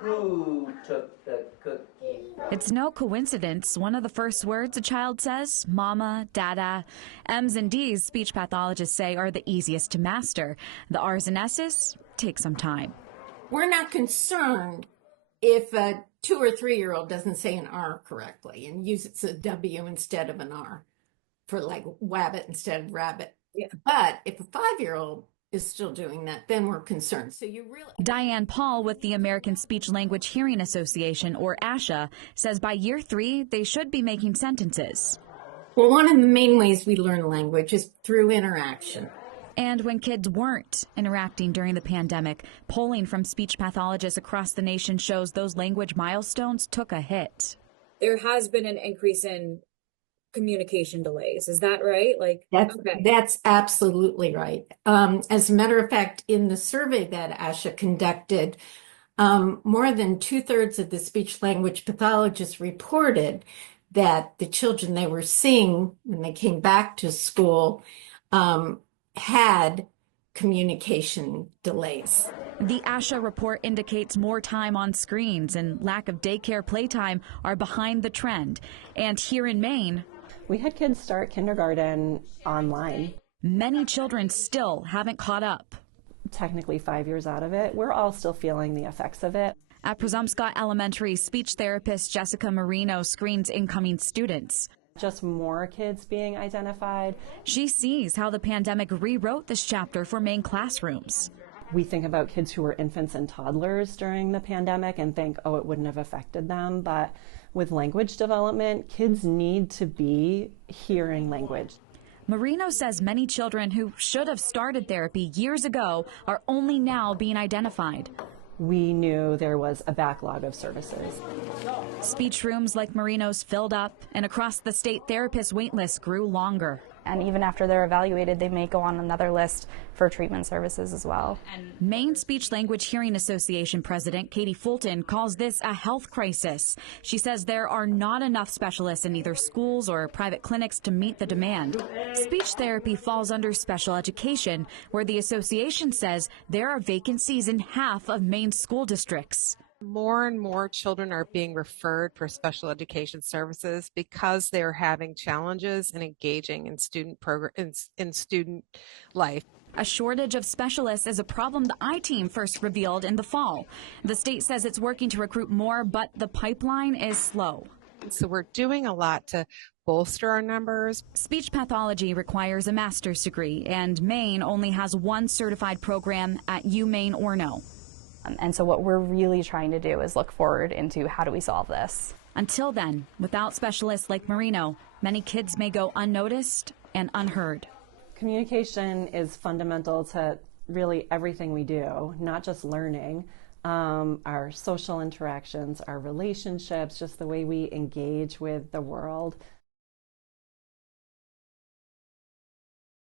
Who took the cookie? It's no coincidence one of the first words a child says, mama, dada. M's and D's, speech pathologists say, are the easiest to master. The R's and S's take some time. We're not concerned if a 2 or 3-year-old doesn't say an R correctly and uses a W instead of an R for like wabbit instead of rabbit. Yeah. But if a 5-year-old is still doing that, then we're concerned. So you really... Diane Paul with the American Speech Language Hearing Association, or ASHA, says by year 3, they should be making sentences. Well, one of the main ways we learn language is through interaction. And when kids weren't interacting during the pandemic, polling from speech pathologists across the nation shows those language milestones took a hit. There has been an increase in communication delays. Is that right? That's absolutely right. As a matter of fact, in the survey that ASHA conducted, more than 2/3 of the speech language pathologists reported that the children they were seeing when they came back to school had communication delays. The ASHA report indicates more time on screens and lack of daycare playtime are behind the trend. And here in Maine, we had kids start kindergarten online. Many children still haven't caught up. Technically 5 years out of it, we're all still feeling the effects of it. At Presumpscot Elementary, speech therapist Jessica Marino screens incoming students. Just more kids being identified. She sees how the pandemic rewrote this chapter for Maine classrooms. We think about kids who were infants and toddlers during the pandemic and think, oh, it wouldn't have affected them. But with language development, kids need to be hearing language. Marino says many children who should have started therapy years ago are only now being identified. We knew there was a backlog of services. Speech rooms like Marino's filled up, and across the state, therapist wait lists grew longer. And even after they're evaluated, they may go on another list for treatment services as well. Maine Speech Language Hearing Association President Katie Fulton calls this a health crisis. She says there are not enough specialists in either schools or private clinics to meet the demand. Speech therapy falls under special education, where the association says there are vacancies in half of Maine's school districts. More and more children are being referred for special education services because they're having challenges in engaging in student life. A shortage of specialists is a problem the I-Team first revealed in the fall. The state says it's working to recruit more, but the pipeline is slow. So we're doing a lot to bolster our numbers. Speech pathology requires a master's degree, and Maine only has one certified program at UMaine Orono. And so what we're really trying to do is look forward into how do we solve this. Until then, without specialists like Marino, many kids may go unnoticed and unheard. Communication is fundamental to really everything we do, not just learning. Our social interactions, our relationships, just the way we engage with the world.